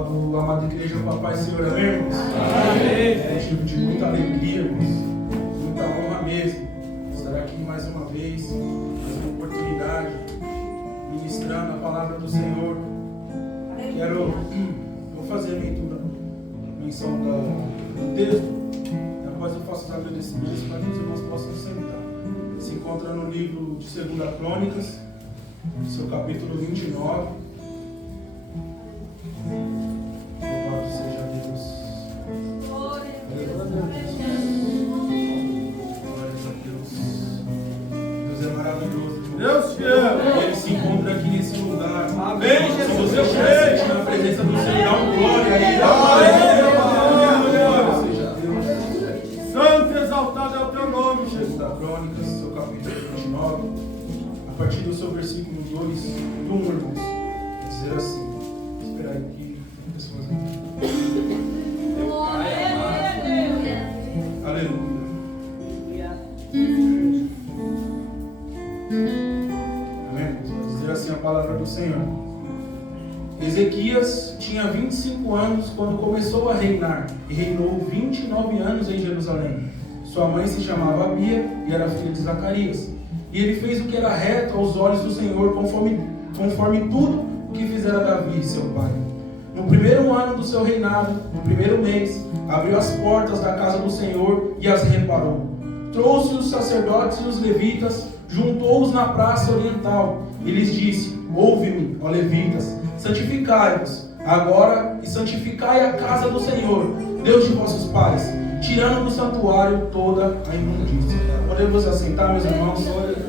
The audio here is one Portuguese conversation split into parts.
do amado Igreja Papai Senhor, amém, irmãos? É motivo de muita alegria, irmãos, muita honra mesmo, estar aqui mais uma vez, mais uma oportunidade, ministrando a palavra do Senhor. Vou fazer a leitura, a menção do texto, e após eu faço os agradecimentos para que os irmãos possam sentar. Se encontra no livro de 2 Crônicas, seu capítulo 29. Louvado seja Deus. Glórias a Deus. Deus é maravilhoso. Deus te ama. Ele se encontra aqui nesse lugar. Amém, Se Jesus. você estiver sentindo a presença do Senhor, dá um glória aí. Glória seja Deus. Santo e exaltado é o teu nome, Jesus. Da Crônicas, seu capítulo 29, a partir do seu versículo 2 e 1, irmãos, vai dizer assim. Vou esperar aí que pessoas. Aleluia. Amém? Vai dizer assim a palavra do Senhor. Ezequias tinha 25 anos quando começou a reinar e reinou 29 anos em Jerusalém. Sua mãe se chamava Abia e era filha de Zacarias. E ele fez o que era reto aos olhos do Senhor, conforme tudo o que fizera Davi, seu pai. No primeiro ano do seu reinado, no primeiro mês, abriu as portas da casa do Senhor e as reparou. Trouxe os sacerdotes e os levitas, juntou-os na praça oriental e lhes disse: ouve-me, ó levitas, santificai-vos agora e santificai a casa do Senhor, Deus de vossos pais, tirando do santuário toda a imundícia. Podemos assentar, meus irmãos?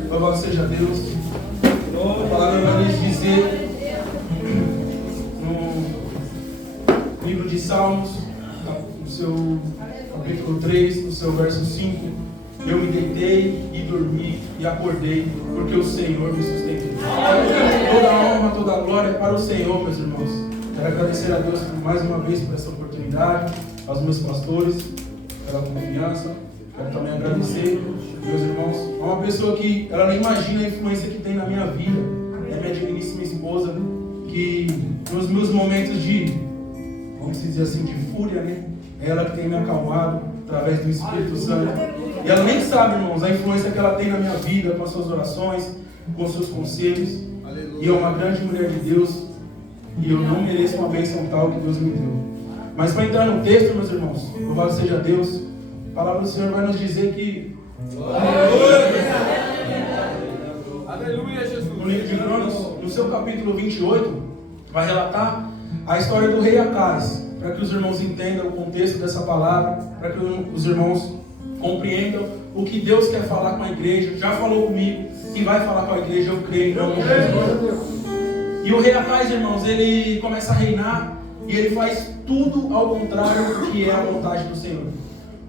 Louvado seja Deus. A palavra vai nos dizer no livro de Salmos, no seu capítulo 3, no seu verso 5: eu me deitei e dormi e acordei, porque o Senhor me sustentou. Toda a honra, toda a glória é para o Senhor, meus irmãos. Quero agradecer a Deus mais uma vez por essa oportunidade, aos meus pastores pela confiança. Quero também agradecer, meus irmãos, a uma pessoa que ela nem imagina a influência que tem na minha vida. É minha digníssima esposa, que nos meus momentos de, vamos dizer assim, de fúria, né? É ela que tem me acalmado através do Espírito Santo. E ela nem sabe, irmãos, a influência que ela tem na minha vida, com as suas orações, com os seus conselhos. E é uma grande mulher de Deus. E eu não mereço uma bênção tal que Deus me deu. Mas para entrar no texto, meus irmãos, louvado seja Deus, a palavra do Senhor vai nos dizer que Aleluia, Jesus. no livro de Crônicas, no seu capítulo 28, vai relatar a história do rei Acaz, para que os irmãos entendam o contexto dessa palavra, para que os irmãos compreendam o que Deus quer falar com a igreja. Já falou comigo e vai falar com a igreja, eu creio em nome de Jesus. E o rei Acaz, irmãos, ele começa a reinar e ele faz tudo ao contrário do que é a vontade do Senhor.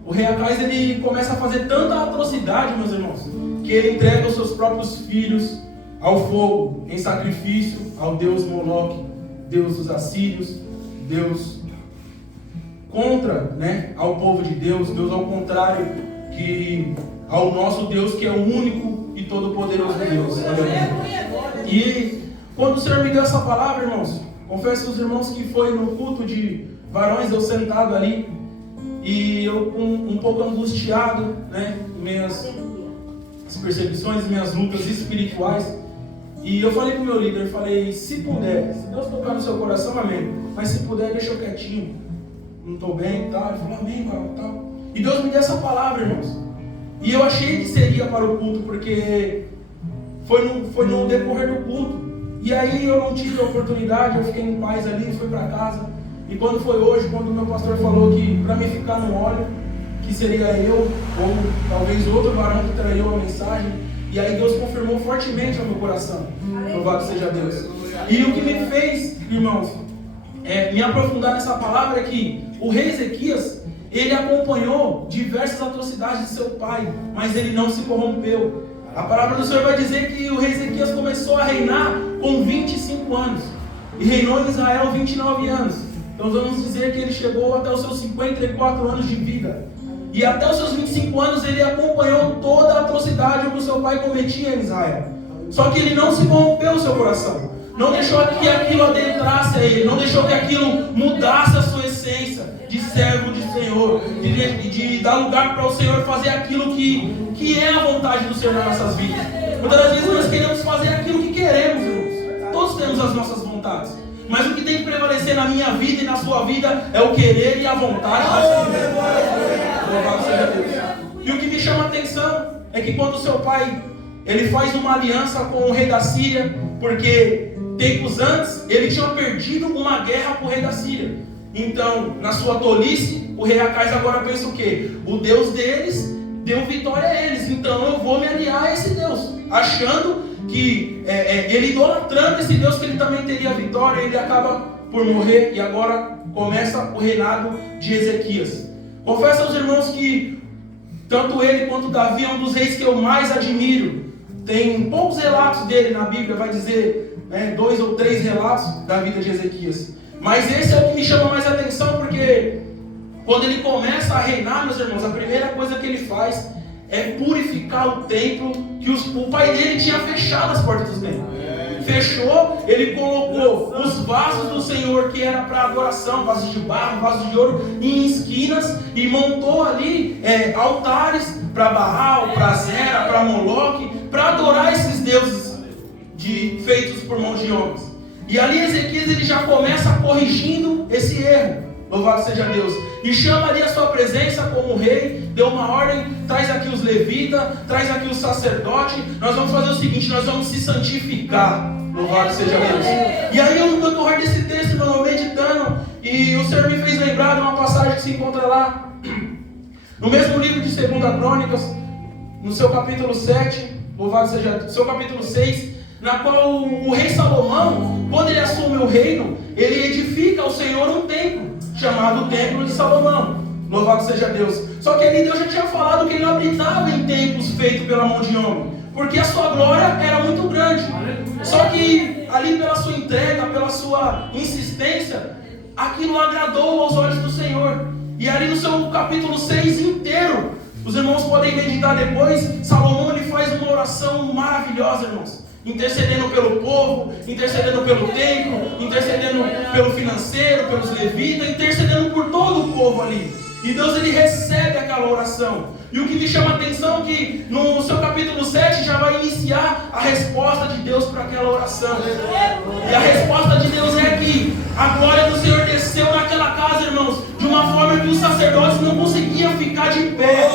O rei Acaz, ele começa a fazer tanta atrocidade, meus irmãos, que ele entrega os seus próprios filhos ao fogo, em sacrifício ao deus Moloque, deus dos assírios, Deus contra, né, ao povo de Deus, Deus ao contrário que ao nosso Deus, que é o único e todo-poderoso Deus. E quando o Senhor me deu essa palavra, irmãos, confesso aos irmãos que foi no culto de varões, eu sentado ali, e eu um pouco angustiado, né, minhas perseguições, minhas lutas espirituais. E eu falei para o meu líder, falei: se puder, se Deus tocar no seu coração, amém, mas se puder, deixa eu quietinho, não estou bem e tal. Ele falou: amém, varão, tal. E Deus me deu essa palavra, irmãos. E eu achei que seria para o culto, porque foi no decorrer do culto. E aí eu não tive a oportunidade, eu fiquei em paz ali, fui para casa. E quando foi hoje, quando o meu pastor falou que para mim ficar no óleo, que seria eu, ou talvez outro varão que traria a mensagem. E aí Deus confirmou fortemente ao meu coração. Louvado seja Deus. E o que me fez, irmãos, me aprofundar nessa palavra é que o rei Ezequias, ele acompanhou diversas atrocidades de seu pai, mas ele não se corrompeu. A palavra do Senhor vai dizer que o rei Ezequias começou a reinar com 25 anos e reinou em Israel 29 anos. Então vamos dizer que ele chegou até os seus 54 anos de vida. E até os seus 25 anos ele acompanhou toda a atrocidade que o seu pai cometia em Israel. Só que ele não se corrompeu o seu coração. não deixou que aquilo adentrasse a ele, não deixou que aquilo mudasse a sua essência de servo de Senhor, de dar lugar para o Senhor fazer aquilo que é a vontade do Senhor nas nossas vidas. Muitas das vezes nós queremos fazer aquilo que queremos, irmãos. Todos temos as nossas vontades, mas o que tem que prevalecer na minha vida e na sua vida é o querer e a vontade do Senhor. Louvado seja Deus. E o que me chama a atenção é que quando seu pai ele faz uma aliança com o rei da Síria, porque tempos antes ele tinha perdido uma guerra com o rei da Síria. Então, na sua tolice, o rei Acais agora pensa o quê? O Deus deles deu vitória a eles, então eu vou me aliar a esse Deus, achando que ele idolatrando esse Deus que ele também teria vitória. Ele acaba por morrer e agora começa o reinado de Ezequias. Confesso aos irmãos que tanto ele quanto Davi é um dos reis que eu mais admiro. Tem poucos relatos dele na Bíblia, vai dizer 2 ou 3 relatos da vida de Ezequias. Mas esse é o que me chama mais atenção, porque quando ele começa a reinar, meus irmãos, a primeira coisa que ele faz é purificar o templo que o pai dele tinha fechado as portas do templo. Fechou, ele colocou os vasos do Senhor que era para adoração, vasos de barro, vasos de ouro, em esquinas, e montou ali altares para Baal, para Zera, para Moloque, para adorar esses deuses feitos por mãos de homens. E ali Ezequias ele já começa corrigindo esse erro. Louvado seja Deus. E chama ali a sua presença como rei, deu uma ordem, traz aqui os levitas, traz aqui os sacerdotes. Nós vamos fazer o seguinte, nós vamos se santificar. Louvado seja Deus. E aí eu no decorrer desse texto, eu meditando, e o Senhor me fez lembrar de uma passagem que se encontra lá no mesmo livro de 2 Crônicas, no seu capítulo 7, louvado seja Deus, seu capítulo 6, na qual o rei Salomão, quando ele assume o reino, ele edifica ao Senhor um templo, chamado Templo de Salomão. Louvado seja Deus. Só que ali Deus já tinha falado que ele não habitava em templos feitos pela mão de homem, porque a sua glória era muito grande. Só que ali pela sua entrega, pela sua insistência, aquilo agradou aos olhos do Senhor. E ali no seu capítulo 6 inteiro, os irmãos podem meditar depois, Salomão ele faz uma oração maravilhosa, irmãos. Intercedendo pelo povo, intercedendo pelo templo, intercedendo pelo financeiro, pelos levitas, intercedendo por todo o povo ali. E Deus ele recebe aquela oração. E o que me chama a atenção é que no seu capítulo 7 já vai iniciar a resposta de Deus para aquela oração. E a resposta de Deus é que a glória do Senhor desceu naquela casa, irmãos, de uma forma que os sacerdotes não conseguiam ficar de pé.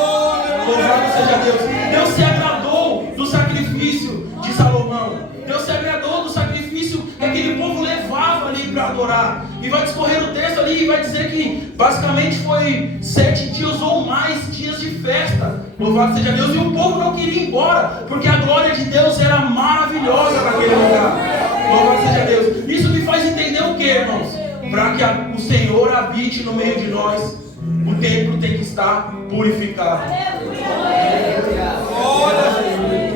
Louvado seja Deus. Deus se agradou do sacrifício de Salomão. Deus se agradou do sacrifício que aquele povo levava ali para adorar. E vai discorrer o texto ali e vai dizer que basicamente foi 7 dias ou mais dias de festa. Louvado seja Deus. E o povo não queria ir embora, porque a glória de Deus era maravilhosa naquele lugar. Louvado seja Deus. Isso me faz entender o que, irmãos? Para que o Senhor habite no meio de nós, o templo tem que estar purificado.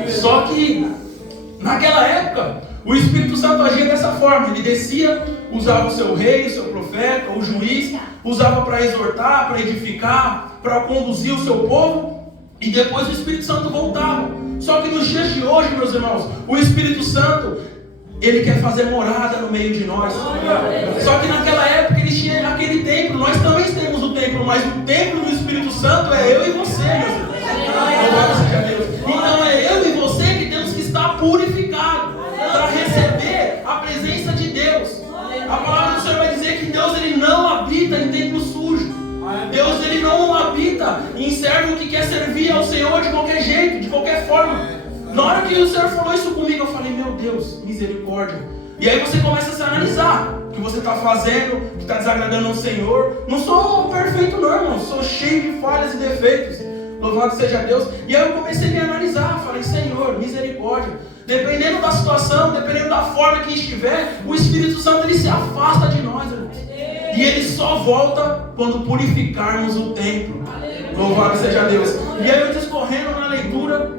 Só que naquela época o Espírito Santo agia dessa forma. Ele descia, usava o seu rei, o seu profeta, o juiz, usava para exortar, para edificar, para conduzir o seu povo, e depois o Espírito Santo voltava. Só que nos dias de hoje, meus irmãos, o Espírito Santo ele quer fazer morada no meio de nós. Só que naquela época ele tinha aquele templo. Nós também temos o templo, mas o templo do Espírito Santo é eu e você, meus irmãos. Louvado seja Deus. Então é eu e você que temos que estar purificados para receber a presença de Deus. A palavra do Senhor vai dizer que Deus ele não habita em templo sujo. Deus ele não habita em servo que quer servir ao Senhor de qualquer jeito, de qualquer forma. Na hora que o Senhor falou isso comigo, eu falei, meu Deus, misericórdia. E aí você começa a se analisar o que você está fazendo, o que está desagradando ao Senhor. Não sou perfeito não, irmão, sou cheio de falhas e defeitos. Louvado seja Deus. E aí eu comecei a me analisar, falei, Senhor, misericórdia. Dependendo da situação, dependendo da forma que estiver, o Espírito Santo ele se afasta de nós, irmãos. E ele só volta quando purificarmos o templo. Louvado seja Deus. E aí eu discorrendo na leitura,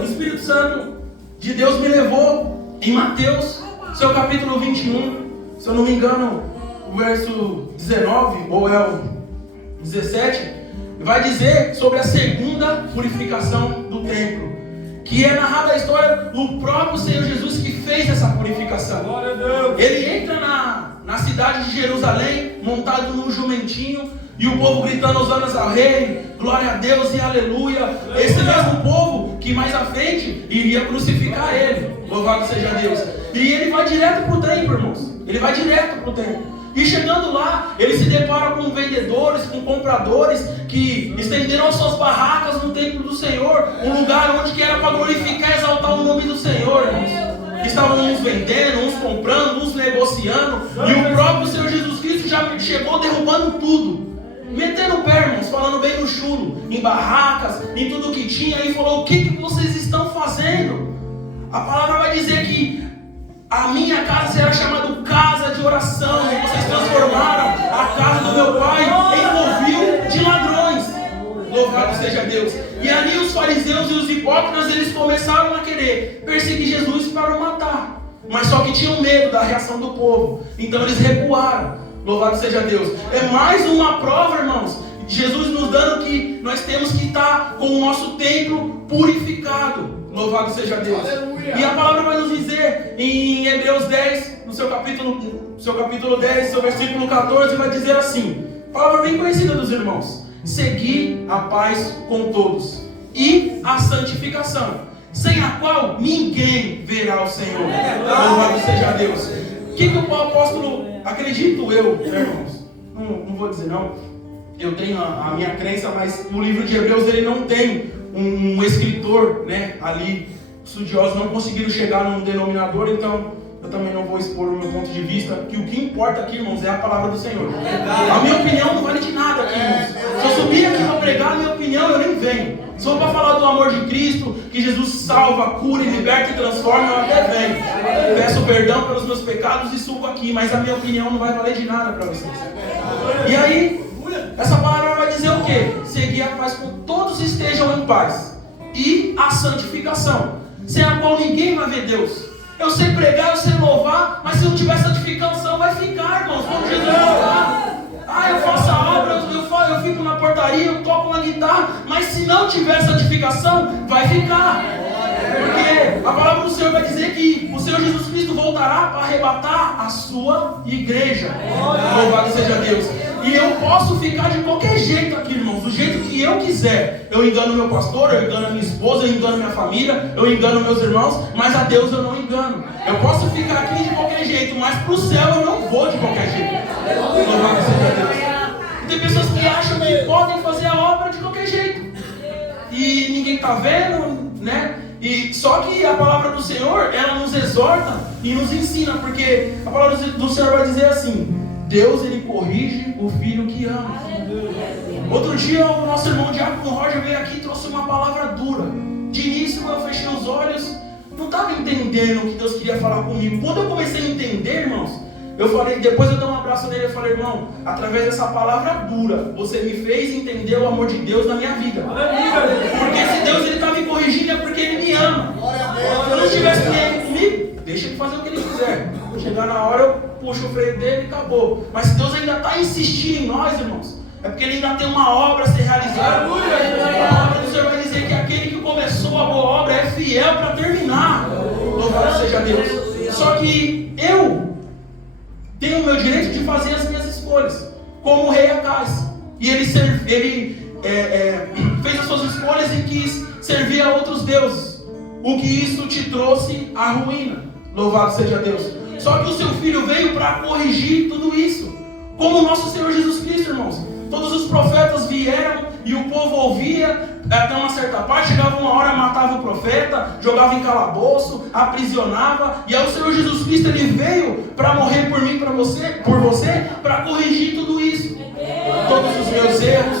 o Espírito Santo de Deus me levou em Mateus, seu capítulo 21, se eu não me engano, o verso 19, ou é o 17, vai dizer sobre a segunda purificação do templo. que é narrada a história do próprio Senhor Jesus que fez essa purificação. Glória a Deus. Ele entra na cidade de Jerusalém, montado num jumentinho, e o povo gritando hosanas ao rei, glória a Deus e aleluia. Esse mesmo povo que mais à frente iria crucificar ele, louvado seja Deus. E ele vai direto para o templo, irmãos. Ele vai direto para o templo. E chegando lá, ele se depara com vendedores, com compradores que estenderam suas barracas no templo do Senhor, um lugar onde que era para glorificar e exaltar o nome do Senhor, irmãos. Estavam uns vendendo, uns comprando, uns negociando, e o próprio Senhor Jesus Cristo já chegou derrubando tudo, metendo o pé, irmãos, falando bem no chulo, em barracas, em tudo que tinha, e falou: o que vocês estão fazendo? A palavra vai dizer que a minha casa será chamada casa de oração, e vocês transformaram a casa do meu pai em covil de ladrões. Louvado seja Deus. E ali os fariseus e os hipócritas, eles começaram a querer perseguir Jesus para o matar, mas só que tinham medo da reação do povo, então eles recuaram. Louvado seja Deus. É mais uma prova, irmãos, Jesus nos dando que nós temos que estar com o nosso templo purificado. Louvado seja Deus. Aleluia. E a palavra vai nos dizer em Hebreus 10, no seu capítulo 10, seu versículo 14, vai dizer assim, palavra bem conhecida dos irmãos: segui a paz com todos e a santificação, sem a qual ninguém verá o Senhor. Louvado seja Deus. O que o apóstolo, acredito eu, irmãos, não vou dizer não, eu tenho a minha crença, mas no livro de Hebreus ele não tem um escritor, né, ali, estudiosos não conseguiram chegar num denominador, então eu também não vou expor o meu ponto de vista, que o que importa aqui, irmãos, é a palavra do Senhor. A minha opinião não vale de nada aqui, irmãos. Se eu subir aqui para pregar a minha opinião, eu nem venho. Se for para falar do amor de Cristo, que Jesus salva, cura, liberta e transforma, eu até venho. Peço perdão pelos meus pecados e subo aqui, mas a minha opinião não vai valer de nada para vocês. E aí, essa palavra vai dizer o quê? Seguir a paz com todos estejam em paz. E a santificação, sem a qual ninguém vai ver Deus. Eu sei pregar, eu sei louvar, mas se não tiver santificação, vai ficar, irmãos. Quando Jesus falar, eu faço a obra, eu fico na portaria, eu toco na guitarra, mas se não tiver santificação, vai ficar. Porque a palavra do Senhor vai dizer que o Senhor Jesus Cristo voltará para arrebatar a sua igreja. Louvado seja Deus. E eu posso ficar de qualquer jeito aqui, irmãos, do jeito que eu quiser. Eu engano meu pastor, eu engano minha esposa, eu engano minha família, eu engano meus irmãos, mas a Deus eu não engano. Eu posso ficar aqui de qualquer jeito, mas para o céu eu não vou de qualquer jeito. Louvado seja Deus. Tem pessoas que acham que podem fazer a obra de qualquer jeito. E ninguém está vendo, né? E só que a palavra do Senhor, ela nos exorta e nos ensina, porque a palavra do Senhor vai dizer assim: Deus, ele corrige o filho que ama. Outro dia o nosso irmão Diácono Roger veio aqui e trouxe uma palavra dura. De início eu fechei os olhos, não estava entendendo o que Deus queria falar comigo. Quando eu comecei a entender, irmãos, eu falei, depois eu dei um abraço nele e falei: irmão, através dessa palavra dura, você me fez entender o amor de Deus na minha vida. Porque se Deus está me corrigindo é porque Ele me ama. Se eu não estivesse nem comigo, deixa Ele fazer o que Ele quiser. Quando chegar na hora eu puxo o freio dele e acabou. Mas se Deus ainda está insistindo em nós, irmãos, é porque Ele ainda tem uma obra a ser realizada. A palavra do Senhor vai dizer que aquele que começou a boa obra é fiel para terminar. Louvado seja Deus. Só que eu tenho o meu direito de fazer as minhas escolhas, como o rei Acais. E ele fez as suas escolhas e quis servir a outros deuses, o que isso te trouxe à ruína. Louvado seja Deus. Só que o seu filho veio para corrigir tudo isso, como o nosso Senhor Jesus Cristo, irmãos. Todos os profetas vieram e o povo ouvia até uma certa parte, chegava uma hora, matava o profeta, jogava em calabouço, aprisionava, e aí o Senhor Jesus Cristo, ele veio para morrer por mim, por você, para corrigir tudo isso. Todos os meus erros,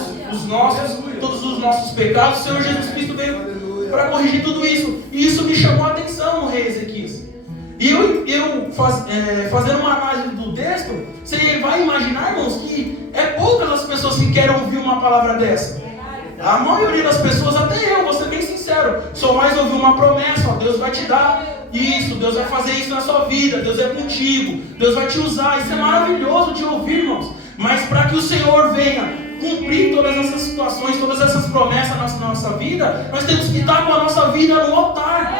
todos os nossos pecados, o Senhor Jesus Cristo veio para corrigir tudo isso. E isso me chamou a atenção no rei Ezequias. E fazendo uma análise do texto, você vai imaginar, irmãos, que é poucas as pessoas que querem ouvir uma palavra dessa. A maioria das pessoas, até eu, vou ser bem sincero, só mais ouvir uma promessa: ó, Deus vai te dar isso, Deus vai fazer isso na sua vida, Deus é contigo, Deus vai te usar. Isso é maravilhoso de ouvir, irmãos. Mas para que o Senhor venha cumprir todas essas situações, todas essas promessas na nossa vida, nós temos que estar com a nossa vida no altar.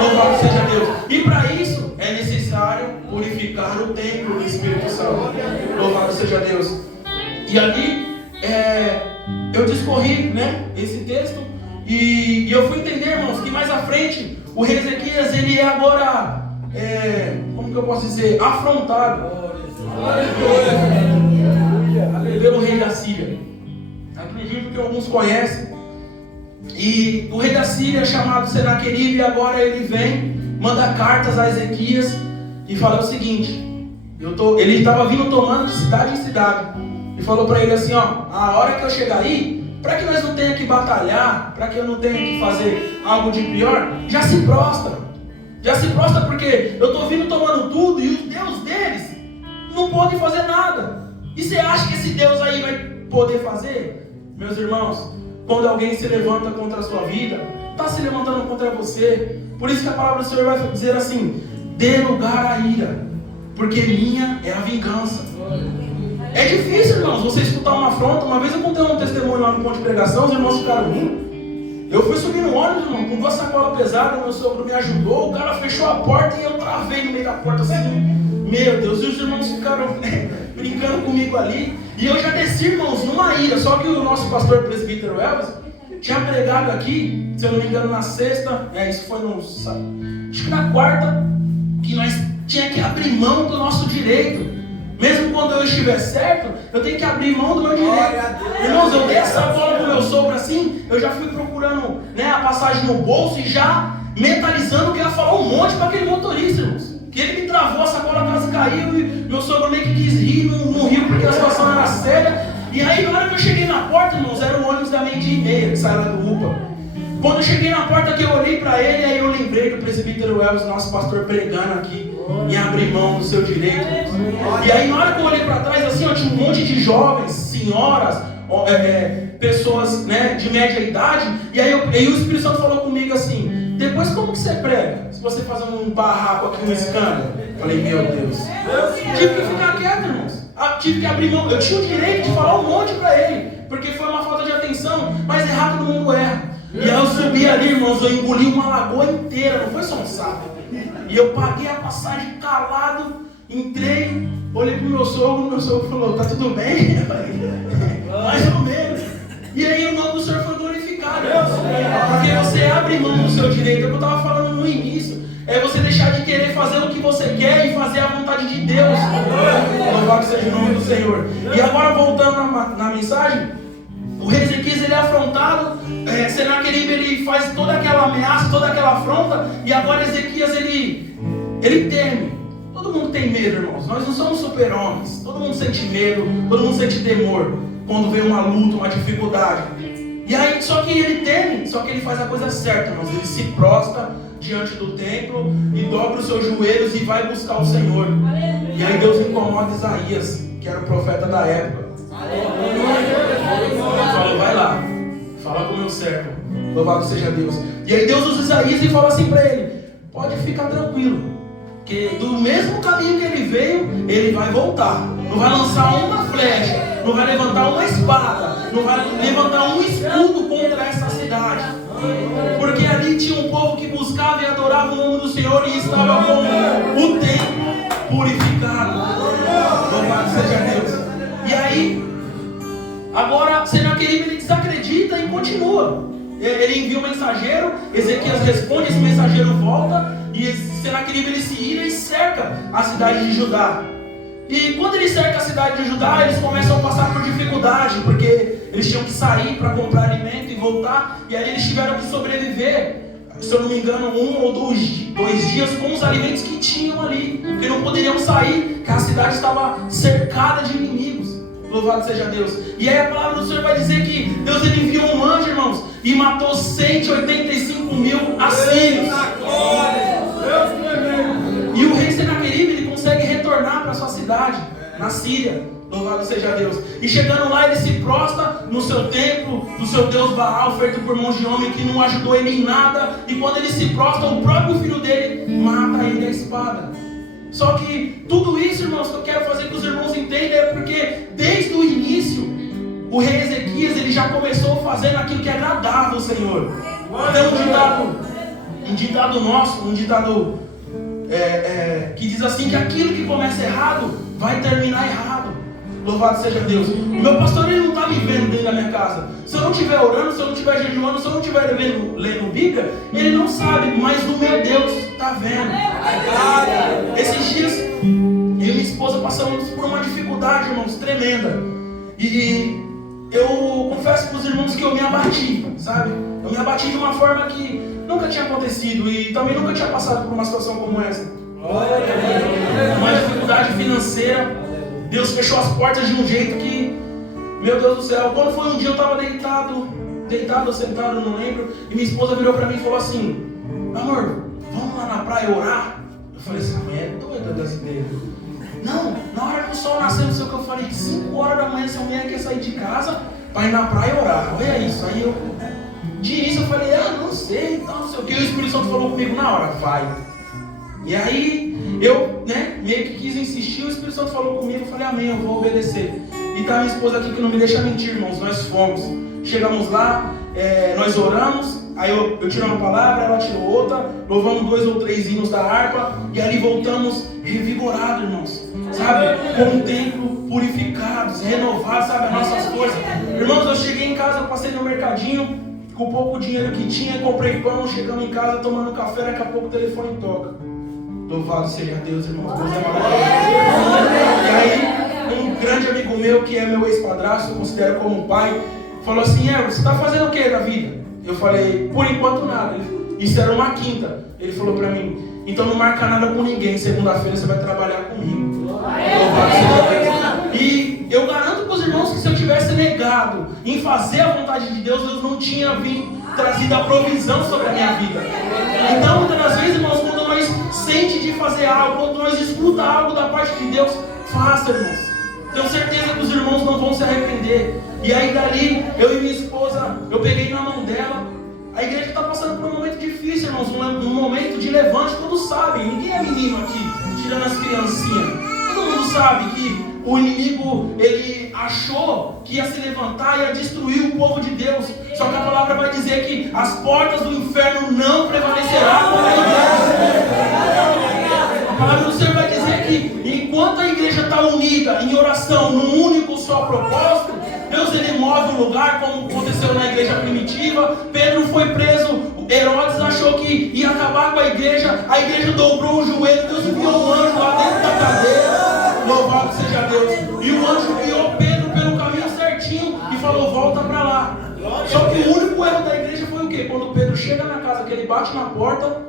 Louvado seja Deus. E para isso é necessário purificar o templo do Espírito Santo. Louvado seja Deus. E ali eu discorri, né, esse texto e eu fui entender, irmãos, que mais à frente o rei Ezequias, ele é agora, como que eu posso dizer, afrontado pelo rei da Síria. Acredito que alguns conhecem. E o rei da Síria, chamado Senaqueribe, agora ele vem, manda cartas a Ezequias e fala o seguinte: ele estava vindo tomando de cidade em cidade, e falou para ele assim: ó, a hora que eu chegar aí, para que nós não tenha que batalhar, para que eu não tenha que fazer algo de pior, já se prostra, porque eu estou vindo tomando tudo e o Deus deles não pode fazer nada. E você acha que esse Deus aí vai poder fazer? Meus irmãos, quando alguém se levanta contra a sua vida, está se levantando contra você. Por isso que a palavra do Senhor vai dizer assim: dê lugar à ira, porque minha é a vingança. É difícil, irmãos, você escutar uma afronta. Uma vez eu contei um testemunho lá no ponto de pregação, os irmãos ficaram rindo. Eu fui subir no ônibus, irmão, com 2 sacolas pesadas, meu sogro me ajudou, o cara fechou a porta e eu travei no meio da porta assim. Meu Deus, e os irmãos ficaram brincando comigo ali. E eu já desci, irmãos, numa ira. Só que o nosso pastor presbítero Elvis tinha pregado aqui, se eu não me engano, na sexta, isso foi no, acho que na quarta, que nós tinha que abrir mão do nosso direito. Mesmo quando eu estiver certo, eu tenho que abrir mão do meu direito. Irmãos, eu dei essa bola pro meu sogro assim, eu já fui procurando, né, a passagem no bolso e já mentalizando que eu ia falar um monte para aquele motorista, irmãos. Que ele me travou, a sacola quase caiu e meu sogro meio que quis rir, não riu porque a situação era séria. E aí, na hora que eu cheguei na porta, irmãos, era o ônibus da 12:30 que sai lá do UPA. Quando eu cheguei na porta que eu olhei para ele, aí eu lembrei do presbítero Elvis, nosso pastor, pregando aqui em abrir mão do seu direito. E aí, na hora que eu olhei para trás, assim, ó, tinha um monte de jovens, senhoras, pessoas, né, de média idade. E aí o Espírito Santo falou comigo assim: depois como que você prega? Se você fazer um barraco aqui, um escândalo. Eu falei: meu Deus. Tive que ficar quieto, irmãos. Tive que abrir mão. Eu tinha o direito de falar um monte para ele, porque foi uma falta de atenção, mas errar todo mundo erra. E aí eu subi ali, irmãos, eu engoli uma lagoa inteira, não foi só um sapo. E eu paguei a passagem calado, entrei, olhei pro meu sogro falou: tá tudo bem? Mais ou menos. E aí o nome do Senhor foi glorificado. Porque você abre mão do seu direito, é o que eu estava falando no início. É você deixar de querer fazer o que você quer e fazer a vontade de Deus. Louvado seja o nome do Senhor. E agora voltando na mensagem, o rei Ezequias, ele é afrontado, Senaqueribe, ele faz toda aquela ameaça, toda aquela afronta, e agora Ezequias, ele teme. Todo mundo tem medo, irmãos. Nós não somos super-homens. Todo mundo sente medo, todo mundo sente temor quando vem uma luta, uma dificuldade. E aí, só que ele teme, só que ele faz a coisa certa, irmãos. Ele se prostra diante do templo e dobra os seus joelhos e vai buscar o Senhor. E aí Deus incomoda Isaías, que era o profeta da época. Ele falou: vai lá, fala com o meu servo, louvado seja Deus. E aí Deus usa Isaías e fala assim para ele: pode ficar tranquilo, que do mesmo caminho que ele veio, ele vai voltar. Não vai lançar uma flecha, não vai levantar uma espada, não vai levantar um escudo contra essa cidade. Porque ali tinha um povo que buscava e adorava o nome do Senhor e estava com o templo purificado. Louvado seja Deus. E aí, agora Senaqueribe, ele desacredita e continua. Ele envia um mensageiro, Ezequias responde, esse mensageiro volta e Senaqueribe, ele se ira e cerca a cidade de Judá. E quando ele cerca a cidade de Judá, eles começam a passar por dificuldade, porque eles tinham que sair para comprar alimento e voltar, e aí eles tiveram que sobreviver, se eu não me engano, 1 ou 2 dias com os alimentos que tinham ali, porque não poderiam sair, porque a cidade estava cercada de inimigos. Louvado seja Deus. E aí a palavra do Senhor vai dizer que Deus, ele enviou um anjo, irmãos, e matou 185 mil assírios. E o rei Senaqueribe, ele consegue retornar para sua cidade, na Síria. Louvado seja Deus. E chegando lá, ele se prostra no seu templo, do seu Deus Baal, feito por mãos de homem, que não ajudou ele em nada. E quando ele se prostra, o próprio filho dele mata ele à espada. Só que tudo isso, irmãos, que eu quero fazer que os irmãos entendam é porque desde o início, o rei Ezequias, ele já começou fazendo aquilo que é agradável ao Senhor. Tem um ditado nosso, que diz assim, que aquilo que começa errado, vai terminar errado. Louvado seja Deus. O meu pastor, ele não está me vendo dentro da minha casa. Se eu não estiver orando, se eu não estiver jejuando, se eu não estiver lendo Bíblia, ele não sabe, mas o meu Deus está vendo. Esses dias, eu e minha esposa passamos por uma dificuldade, irmãos, tremenda. E eu confesso para os irmãos que eu me abati, sabe? Eu me abati de uma forma que nunca tinha acontecido e também nunca tinha passado por uma situação como essa. Uma dificuldade financeira. Deus fechou as portas de um jeito que, meu Deus do céu, quando foi um dia eu estava deitado ou sentado, não lembro, e minha esposa virou para mim e falou assim: amor, vamos lá na praia orar? Eu falei assim, é doida das ideias. Não, na hora que o sol nasceu, não sei o que eu falei, 5 horas da manhã essa mulher quer sair de casa para ir na praia orar, olha isso. Aí eu, de início eu falei, não sei, então não sei o que, o Espírito Santo falou comigo na hora, vai. E aí eu, meio que quis insistir, o Espírito Santo falou comigo, eu falei, amém, eu vou obedecer. E tá minha esposa aqui que não me deixa mentir, irmãos, nós fomos. Chegamos lá, nós oramos, aí eu tirei uma palavra, ela tirou outra, louvamos 2 ou 3 hinos da harpa, e ali voltamos revigorados, irmãos, sabe? Com o templo purificados, renovados, sabe? As nossas forças. Irmãos, eu cheguei em casa, passei no mercadinho, com o pouco dinheiro que tinha, comprei pão, chegamos em casa, tomando café, daqui a pouco o telefone toca. Louvado seja Deus, irmãos. Deus é maravilhoso. E aí, um grande amigo meu, que é meu ex-padrasto, eu considero como um pai, falou assim, você está fazendo o que da vida? Eu falei, por enquanto nada. Isso era uma quinta. Ele falou para mim, então não marca nada com ninguém, segunda-feira você vai trabalhar comigo. Louvado seja Deus. E eu garanto para os irmãos que se eu tivesse negado em fazer a vontade de Deus, Deus não tinha trazido a provisão sobre a minha vida. Então, muitas das vezes, irmãos, quando nós sente de fazer algo, quando nós escuta algo da parte de Deus, faça, irmãos. Tenho certeza que os irmãos não vão se arrepender. E aí dali, eu e minha esposa, eu peguei na mão dela. A igreja está passando por um momento difícil, irmãos, um momento de levante, todos sabem. Ninguém é menino aqui, tirando as criancinhas. Todo mundo sabe que o inimigo, ele achou que ia se levantar e ia destruir o povo de Deus. Só que a palavra vai dizer que as portas do inferno não prevalecerão contra a igreja. A palavra do Senhor vai dizer que enquanto a igreja está unida em oração, num único só propósito, Deus ele move o lugar, como aconteceu na igreja primitiva. Pedro foi preso, Herodes achou que ia acabar com a igreja dobrou o joelho, Deus enviou um anjo lá dentro da cadeira, louvado seja Deus, e o anjo guiou Pedro pelo caminho certinho e falou, volta para lá. Só que o único erro da igreja foi o quê? Quando Pedro chega na casa, que ele bate na porta,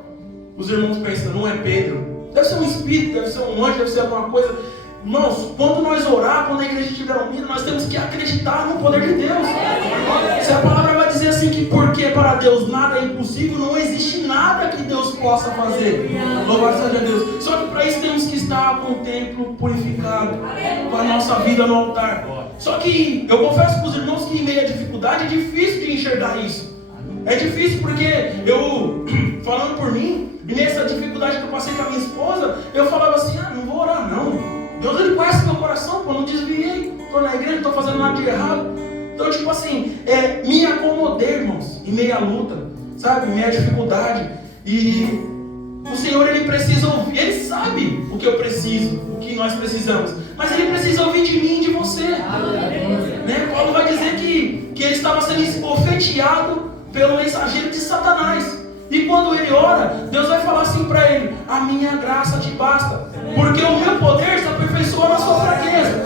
os irmãos pensam, não é Pedro, deve ser um espírito, deve ser um anjo, deve ser alguma coisa. Irmãos, quando nós orar, quando a igreja estiver unida, nós temos que acreditar no poder de Deus. Se a palavra vai dizer assim que porque para Deus nada é impossível, não existe nada que Deus possa fazer. Louvado seja Deus. Só que para isso temos que estar com o templo purificado, com a nossa vida no altar. Só que eu confesso para os irmãos que em meio à dificuldade é difícil de enxergar isso. É difícil porque eu, falando por mim, e nessa dificuldade que eu passei com a minha esposa, eu falava assim, não vou orar não. Deus ele conhece meu coração, eu não desviei, estou na igreja, não estou fazendo nada de errado. Então tipo assim, me acomodei, irmãos, em meio à luta, sabe, em meio à dificuldade. E o Senhor ele precisa ouvir, ele sabe o que eu preciso, o que nós precisamos, mas ele precisa ouvir de mim e de você. Paulo vai dizer que ele estava sendo esbofeteado pelo mensageiro de Satanás. E quando ele ora, Deus vai falar assim para ele, a minha graça te basta, porque o meu poder se aperfeiçoa na sua fraqueza.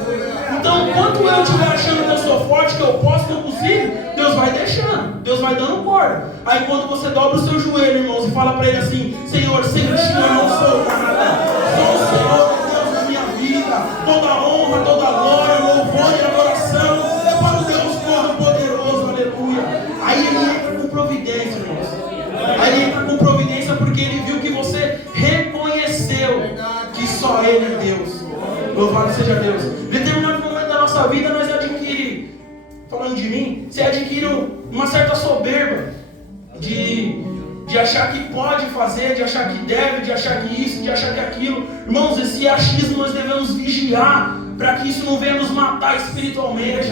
Então, enquanto eu estiver achando que eu sou forte, que eu posso, que eu consigo, Deus vai deixando, Deus vai dando corda. Aí quando você dobra o seu joelho, irmãos, e fala para ele assim, Senhor, sem ti eu não sou nada, só o Senhor, Deus da minha vida, toda honra, toda glória, louvor e adoração, é para o Deus Todo-Poderoso, aleluia. Aí ele entra com providência, irmãos. Aí ele entra com providência porque ele viu que você reconheceu que só Ele é Deus. Louvado seja Deus. Em determinado momento da nossa vida nós adquirimos, falando de mim, você adquire uma certa soberba de achar que pode fazer, de achar que deve, de achar que isso, de achar que aquilo. Irmãos, esse achismo nós devemos vigiar para que isso não venha nos matar espiritualmente.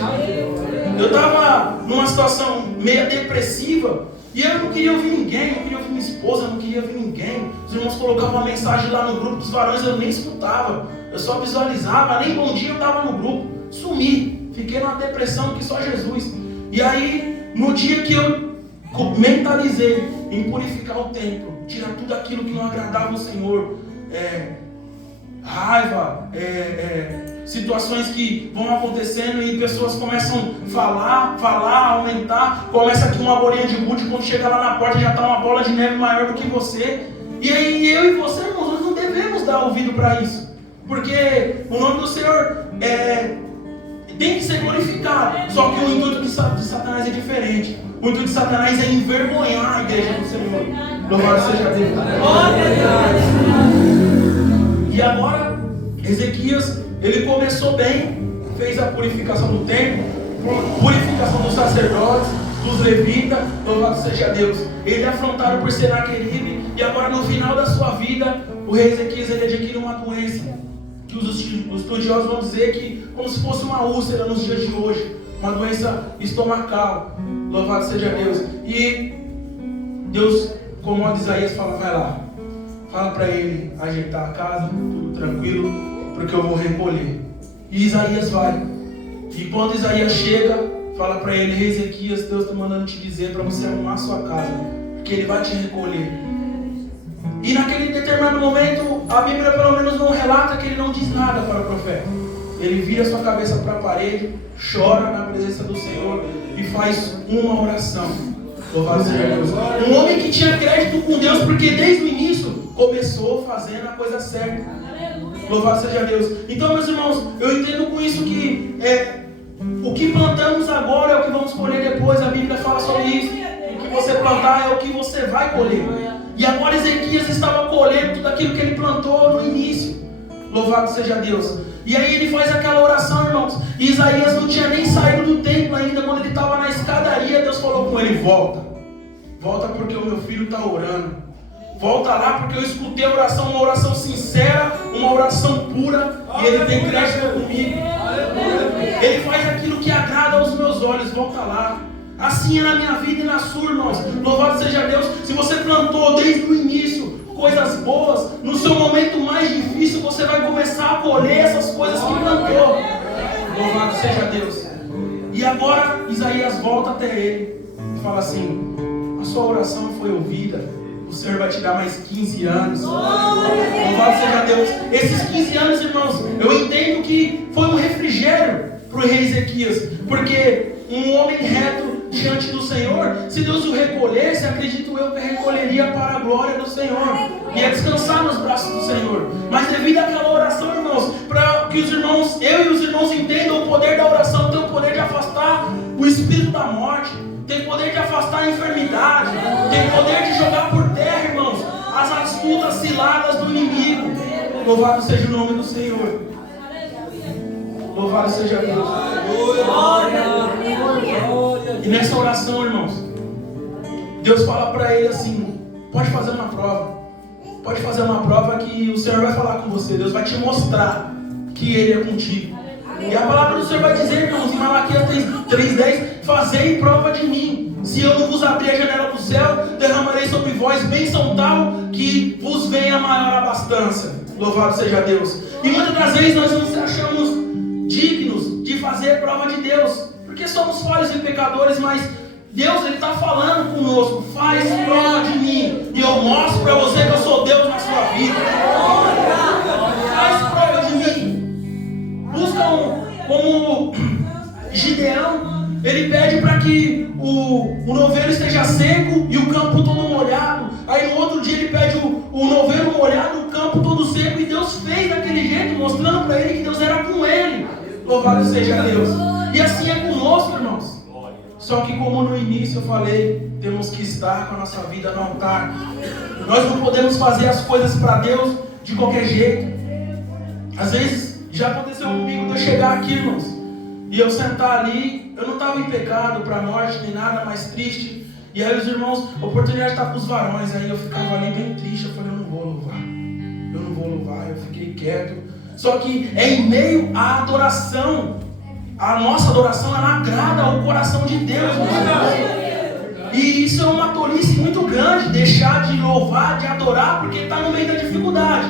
Eu estava numa situação meio depressiva e eu não queria ouvir ninguém, não queria ouvir minha esposa, não queria ouvir ninguém. Os irmãos colocavam uma mensagem lá no grupo dos varões, eu nem escutava, eu só visualizava, nem bom dia eu estava no grupo. Sumi, fiquei numa depressão que só Jesus. E aí, no dia que eu mentalizei em purificar o templo, tirar tudo aquilo que não agradava o Senhor, raiva, situações que vão acontecendo e pessoas começam a falar, aumentar, começa aqui uma bolinha de gude, quando chega lá na porta já está uma bola de neve maior do que você. E aí eu e você, irmãos, nós não devemos dar ouvido para isso, porque o nome do Senhor tem que ser glorificado. Só que o intuito de Satanás é diferente. O intuito de Satanás é envergonhar a igreja do Senhor. Louvado seja Deus. E agora, Ezequias, ele começou bem, fez a purificação do templo, purificação dos sacerdotes, dos levitas, louvado seja Deus. Ele é afrontado por Senaqueribe, e agora no final da sua vida, o rei Ezequias ele adquire uma doença, que os estudiosos vão dizer que como se fosse uma úlcera nos dias de hoje, uma doença estomacal, louvado seja Deus. E Deus, como Isaías fala, vai lá, fala para ele ajeitar a casa, tudo tranquilo, porque eu vou recolher. E Isaías vai. E quando Isaías chega, fala para ele, rei Ezequias, Deus está mandando te dizer para você arrumar a sua casa, porque ele vai te recolher. E naquele determinado momento, a Bíblia pelo menos não relata que ele não diz nada para o profeta. Ele vira sua cabeça para a parede, chora na presença do Senhor e faz uma oração. Louvado seja Deus. Um homem que tinha crédito com Deus, porque desde o início começou fazendo a coisa certa. Louvado seja Deus. Então, meus irmãos, eu entendo com isso que o que plantamos agora é o que vamos colher depois. A Bíblia fala sobre isso. O que você plantar é o que você vai colher. E agora Ezequias estava colhendo tudo aquilo que ele plantou no início. Louvado seja Deus. E aí ele faz aquela oração, irmãos. E Isaías não tinha nem saído do templo ainda. Quando ele estava na escadaria, Deus falou com ele, volta. Volta porque o meu filho está orando. Volta lá porque eu escutei a oração, uma oração sincera, uma oração pura. E ele tem crédito comigo. Ele faz aquilo que agrada aos meus olhos. Volta lá. Assim é na minha vida e na sua, irmãos. Louvado seja Deus. Se você plantou desde o início coisas boas, no seu momento mais difícil você vai começar a colher essas coisas que plantou. Louvado seja Deus. E agora Isaías volta até ele e fala assim, a sua oração foi ouvida, o Senhor vai te dar mais 15 anos. Louvado seja Deus. Esses 15 anos, irmãos, eu entendo que foi um refrigério para o rei Ezequias, porque um homem reto diante do Senhor, se Deus o recolhesse, acredito eu que recolheria para a glória do Senhor, ia descansar nos braços do Senhor. Mas devido àquela oração, irmãos, para que os irmãos, eu e os irmãos entendam o poder da oração, tem o poder de afastar o espírito da morte, tem poder de afastar a enfermidade, tem poder de jogar por terra, irmãos, as astutas ciladas do inimigo. Louvado seja o nome do Senhor. Louvado seja Deus. E nessa oração, irmãos, Deus fala para ele assim, pode fazer uma prova. Pode fazer uma prova que o Senhor vai falar com você. Deus vai te mostrar que Ele é contigo. E a palavra do Senhor vai dizer, irmãos, em Malaquias 3:10, fazei prova de mim. Se eu não vos abrir a janela do céu, derramarei sobre vós bênção tal que vos venha maior abastança. Louvado seja Deus. E muitas das vezes nós não nos achamos dignos de fazer prova de Deus, porque somos falhos e pecadores, mas Deus, Ele está falando conosco, faz prova de mim, e eu mostro para você que eu sou Deus na sua vida. Faz prova de mim. Buscam como Gideão, ele pede para que o noveiro esteja seco e o campo todo molhado. Aí no outro dia ele pede o noveiro molhado, o campo todo seco, e Deus fez daquele jeito, mostrando para ele que Deus era com ele. Louvado seja Deus. E assim é conosco, irmãos. Só que como no início eu falei, temos que estar com a nossa vida no altar. Nós não podemos fazer as coisas para Deus de qualquer jeito. Às vezes já aconteceu comigo de eu chegar aqui, irmãos, e eu sentar ali, eu não estava em pecado para a morte nem nada, mais triste. E aí os irmãos, a oportunidade de estar com os varões, aí eu ficava ali bem triste. Eu falei, eu não vou louvar, eu fiquei quieto. Só que é em meio à adoração. A nossa adoração, ela agrada ao coração de Deus. E isso é uma tolice muito grande, deixar de louvar, de adorar, porque está no meio da dificuldade.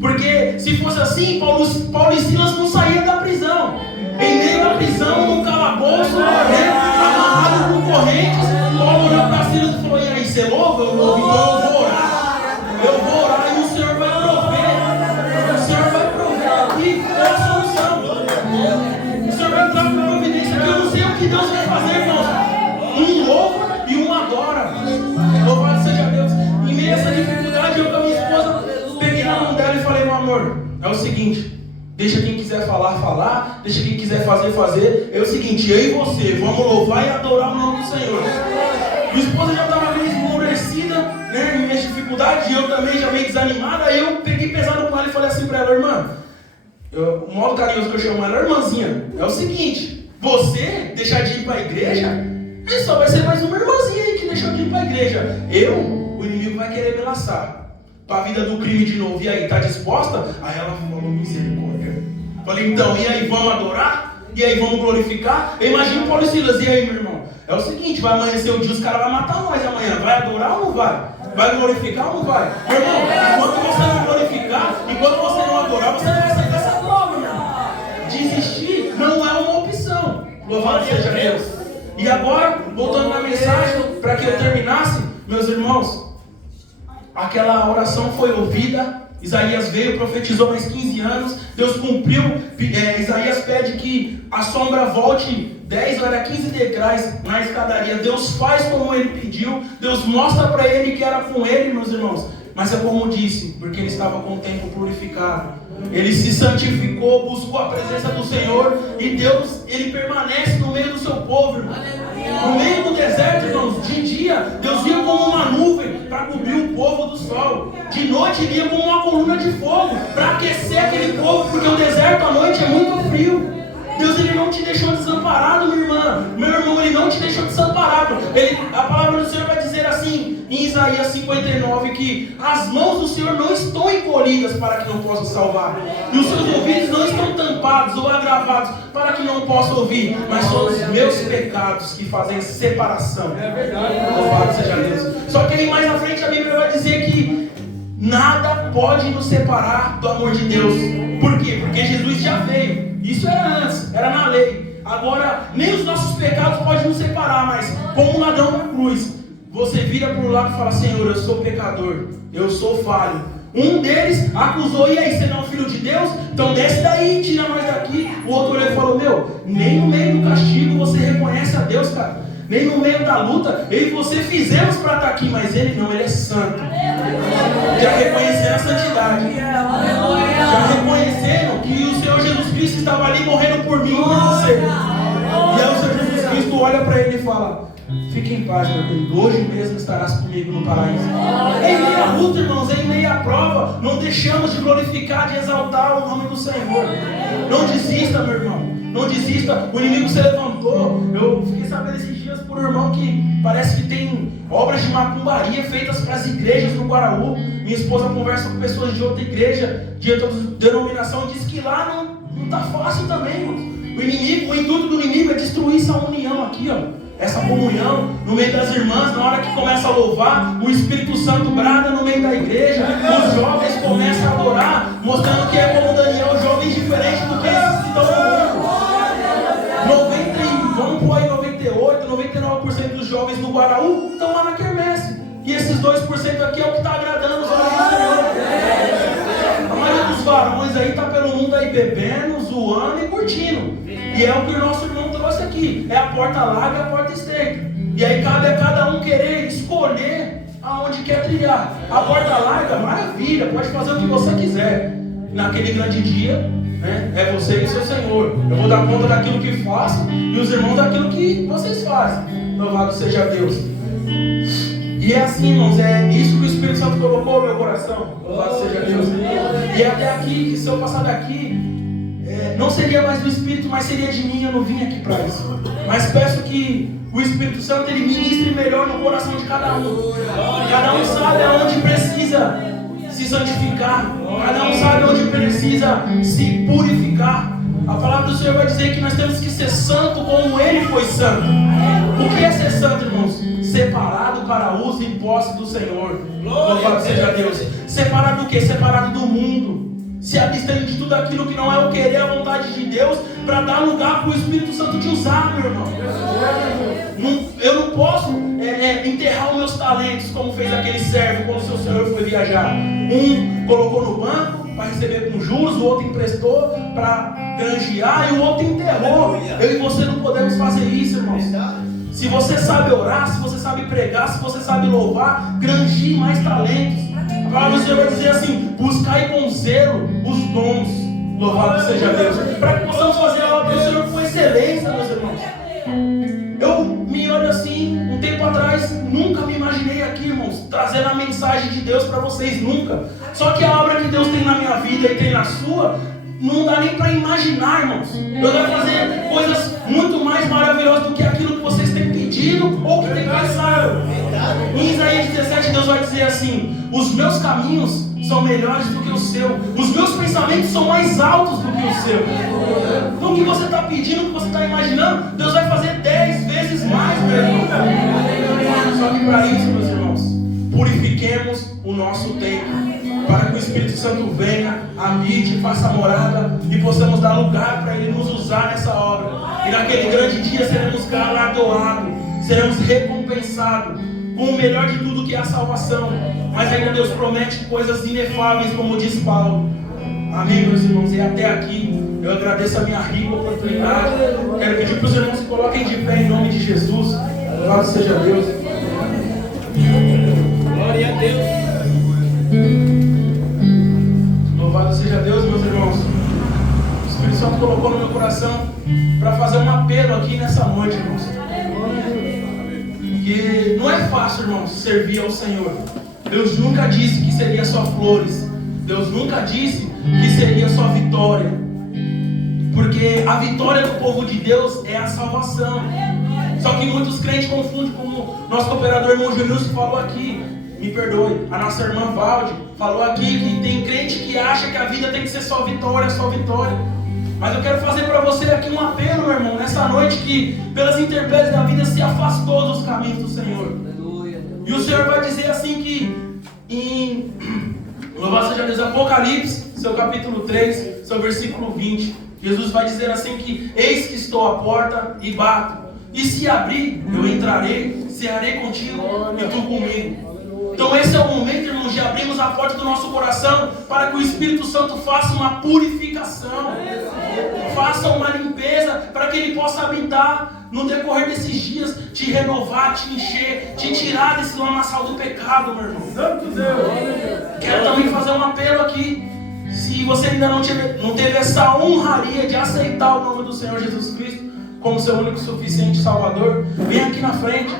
Porque se fosse assim, Paulo e Silas não saíam da prisão. Em meio à prisão, num calabouço, amarrado com correntes, Paulo olhou para Silas e falou: e aí, você louva? Eu louvo, então eu vou orar. Eu vou orar e o Senhor vai prover. O Senhor vai prover aqui a solução. O Senhor vai entrar com providência aqui. Eu não sei o que Deus vai fazer, irmãos. Um louva e um adora. Louvado seja Deus. Em meio a essa dificuldade, eu com a minha esposa peguei na mão dela e falei: meu amor, é o seguinte, deixa quem quiser falar, deixa quem quiser fazer. É o seguinte, eu e você, vamos louvar e adorar o nome do Senhor. Minha esposa já estava meio esmorecida, né, em minhas dificuldades, e eu também já meio desanimada. Aí eu peguei pesado com ela e falei assim para ela: irmã, o modo carinhoso que eu chamo ela, irmãzinha, é o seguinte, você deixar de ir para a igreja, só vai ser mais uma irmãzinha aí que deixou de ir para a igreja. O inimigo vai querer me laçar para a vida do crime de novo. E aí, tá disposta? Aí ela falou: misericórdia. Falei: então, e aí, vamos adorar? E aí, vamos glorificar? Eu imagino Paulo e Silas. E aí, meu irmão? É o seguinte, vai amanhecer o dia, os caras vão matar nós amanhã. Vai adorar ou não vai? Vai glorificar ou não vai? Meu irmão, enquanto você não glorificar, enquanto você não adorar, você não vai sair dessa prova, meu irmão. Desistir não é uma opção. Louvado seja Deus. E agora, voltando na mensagem, para que eu terminasse, meus irmãos, aquela oração foi ouvida. Isaías veio, profetizou mais 15 anos. Deus cumpriu. Isaías pede que a sombra volte 10 ou 15 degraus na escadaria. Deus faz como ele pediu. Deus mostra para ele que era com ele, meus irmãos. Mas é como disse, porque ele estava com o tempo purificado. Ele se santificou, buscou a presença do Senhor. E Deus, ele permanece no meio do seu povo, irmão. No meio do deserto, irmãos, de dia, Deus vinha como uma nuvem para cobrir o povo do sol. De noite, ele vinha como uma coluna de fogo para aquecer aquele povo, porque o deserto à noite é muito frio. Deus, ele não te deixou desamparado, minha irmã. Meu irmão, ele não te deixou desamparado. A palavra do Senhor vai dizer assim, em Isaías 59, que as mãos do Senhor não estão encolhidas para que não possa salvar. E os seus ouvidos não estão tampados ou agravados para que não possa ouvir. Mas são os meus pecados que fazem separação. É verdade. Louvado seja Deus. Só que aí mais na frente a Bíblia vai dizer que nada pode nos separar do amor de Deus. Por quê? Porque Jesus já veio. Isso era antes, era na lei. Agora, nem os nossos pecados podem nos separar, mas como um ladrão na cruz, você vira para o lado e fala: Senhor, eu sou pecador, eu sou falho. Um deles acusou: e aí, você não é o filho de Deus? Então desce daí, tira nós daqui. O outro olhou e falou: meu, nem no meio do castigo você reconhece a Deus, cara. Nem no meio da luta, eu e você fizemos para estar aqui, mas ele não, ele é santo. Já reconhecendo a santidade. Já reconhecendo que o Senhor Jesus Cristo estava ali morrendo por mim e por você. E aí o Senhor Jesus Cristo olha para ele e fala: fique em paz, meu querido, hoje mesmo estarás comigo no paraíso. Em meio à luta, irmãos, em meio à prova, não deixamos de glorificar, de exaltar o nome do Senhor. Não desista, meu irmão. Não desista, o inimigo se levantou. Eu fiquei sabendo esses dias por um irmão que parece que tem obras de macumbaria feitas para as igrejas no Guaraú. Minha esposa conversa com pessoas de outra igreja, de outra denominação, e diz que lá não está fácil também, irmão. O intuito do inimigo é destruir essa união aqui, ó. Essa comunhão no meio das irmãs. Na hora que começa a louvar, o Espírito Santo brada no meio da igreja. Os jovens começam a adorar, mostrando que é como Daniel, jovens diferentes do que esses que estão no mundo. 99% dos jovens do Guaraú estão lá na quermesse. E esses 2% aqui é o que está agradando os olhos do Senhor. A maioria dos varões aí está pelo mundo aí bebendo, zoando e curtindo. E é o que o nosso irmão trouxe aqui. É a porta larga e a porta estreita. E aí cabe a cada um querer escolher aonde quer trilhar. A porta larga, maravilha, pode fazer o que você quiser. Naquele grande dia, né, é você e seu Senhor. Eu vou dar conta daquilo que faço e os irmãos daquilo que vocês fazem. Louvado seja Deus. E é assim, irmãos, é isso que o Espírito Santo colocou no meu coração. Louvado seja Deus. E é até aqui, que se eu passar daqui, não seria mais do Espírito, mas seria de mim. Eu não vim aqui para isso. Mas peço que o Espírito Santo, ele ministre melhor no coração de cada um. Cada um sabe aonde precisa se santificar. Cada um sabe onde precisa se purificar. A palavra do Senhor vai dizer que nós temos que ser santo como Ele foi santo. O que é ser santo, irmãos? Separado para uso e posse do Senhor. Louvado seja Deus. Separado do quê? Separado do mundo. Se abstendo de tudo aquilo que não é o querer, a vontade de Deus, para dar lugar para o Espírito Santo te usar, meu irmão. Eu não posso enterrar os meus talentos, como fez aquele servo quando o seu senhor foi viajar. Um colocou no banco para receber com juros, o outro emprestou para granjear e o outro enterrou. Eu e você não podemos fazer isso, irmãos. Se você sabe orar, se você sabe pregar, se você sabe louvar, granjie mais talentos. A palavra do Senhor vai dizer assim: buscai com zelo os dons. Louvado seja Deus. Para que possamos fazer a obra do Senhor com excelência, meus irmãos. Eu me olho assim, um tempo atrás, nunca me imaginei aqui, irmãos, trazendo a mensagem de Deus para vocês, nunca. Só que a obra que Deus tem na minha vida e tem na sua, não dá nem para imaginar, irmãos. Deus vai fazer coisas muito mais maravilhosas do que aquilo que vocês têm pedido ou que têm pensado. Em Isaías 17, Deus vai dizer assim: os meus caminhos são melhores do que o seu, os meus pensamentos são mais altos do que o seu. Então o que você está pedindo, o que você está imaginando, Deus vai fazer 10 vezes mais, meu irmão. Só que para isso, meus irmãos, purifiquemos o nosso tempo, para que o Espírito Santo venha, habite, faça morada e possamos dar lugar para Ele nos usar nessa obra. E naquele grande dia seremos galardoados, seremos recompensados com o melhor de tudo, que é a salvação. Mas ainda Deus promete coisas inefáveis, como diz Paulo. Amém, meus irmãos? E até aqui eu agradeço a minha rica oportunidade. Quero pedir para os irmãos se coloquem de pé em nome de Jesus. Louvado seja Deus. Glória a Deus. Louvado seja Deus, meus irmãos. O Espírito Santo colocou no meu coração para fazer um apelo aqui nessa noite, irmãos. Porque não é fácil, irmãos, servir ao Senhor. Deus nunca disse que seria só flores. Deus nunca disse que seria só vitória. Porque a vitória do povo de Deus é a salvação. Só que muitos crentes confundem, como nosso cooperador irmão Genilson falou aqui. Me perdoe, a nossa irmã Valde falou aqui que tem crente que acha que a vida tem que ser só vitória, só vitória. Mas eu quero fazer para você aqui um apelo, meu irmão, nessa noite, que pelas intempéries da vida se afastou dos caminhos do Senhor. E o Senhor vai dizer assim que em louvado seja Deus, Apocalipse, seu capítulo 3, seu versículo 20, Jesus vai dizer assim que: eis que estou à porta e bato, e se abrir, eu entrarei, cearei contigo e tu comigo. Então esse é o momento, irmãos, de abrirmos a porta do nosso coração para que o Espírito Santo faça uma purificação, faça uma limpeza, para que Ele possa habitar no decorrer desses dias, te renovar, te encher, te tirar desse lamaçal do pecado, meu irmão. Santo Deus. Quero também fazer um apelo aqui. Se você ainda não teve essa honraria de aceitar o nome do Senhor Jesus Cristo como seu único e suficiente Salvador, vem aqui na frente.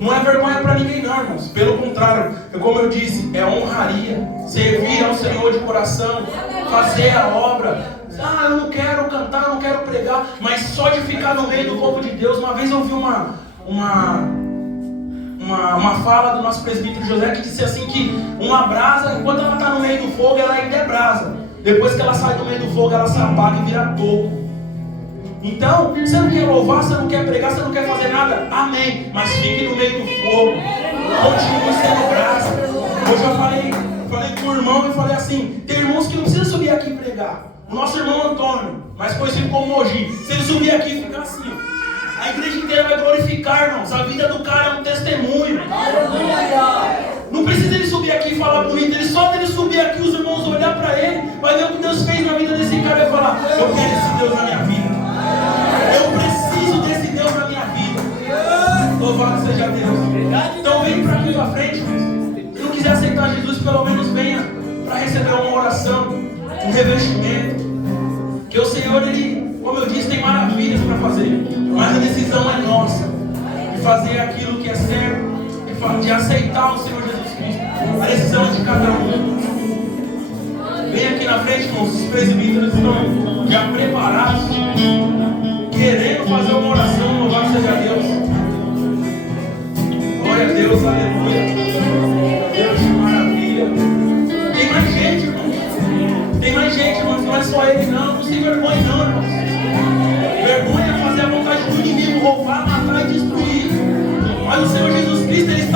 Não é vergonha para ninguém não, irmãos. Pelo contrário, como eu disse, é honraria. Servir ao Senhor de coração, fazer a obra. Ah, eu não quero cantar, eu não quero pregar, mas só de ficar no meio do povo de Deus. Uma vez eu ouvi uma fala do nosso presbítero José, que disse assim que uma brasa, enquanto ela está no meio do fogo, ela ainda é brasa. Depois que ela sai do meio do fogo, ela se apaga e vira toco. Então, você não quer louvar, você não quer pregar, você não quer fazer nada, amém, mas fique no meio do fogo, continue sendo brasa. Hoje eu falei com o irmão e falei assim: tem irmãos que não precisam subir aqui e pregar. O nosso irmão Antônio, mais conhecido como Mogi, se ele subir aqui e ficar assim, ó, a igreja inteira vai glorificar, irmãos. A vida do cara é um testemunho. Não precisa ele subir aqui e falar bonito. Ele só dele subir aqui, os irmãos olhar para ele, vai ver o que Deus fez na vida desse cara e vai falar: eu quero esse Deus na minha vida. Eu preciso desse Deus na minha vida. Louvado seja Deus. Então vem para aqui pra frente. Se não quiser aceitar Jesus, pelo menos venha para receber uma oração, um revestimento. Que o Senhor, Ele, como eu disse, tem maravilhas para fazer. Mas a decisão é nossa, de fazer aquilo que é certo, de aceitar o Senhor Jesus Cristo. A decisão é de cada um. Vem aqui na frente, irmãos. Os presbíteros estão já preparados, querendo fazer uma oração. Louvado seja Deus. Glória a Deus, aleluia. Deus, que maravilha. Tem mais para Ele, não. Não se envergonhe, não, irmãos. Vergonha é fazer a vontade do inimigo, roubar, matar e destruir. Mas o Senhor Jesus Cristo, Ele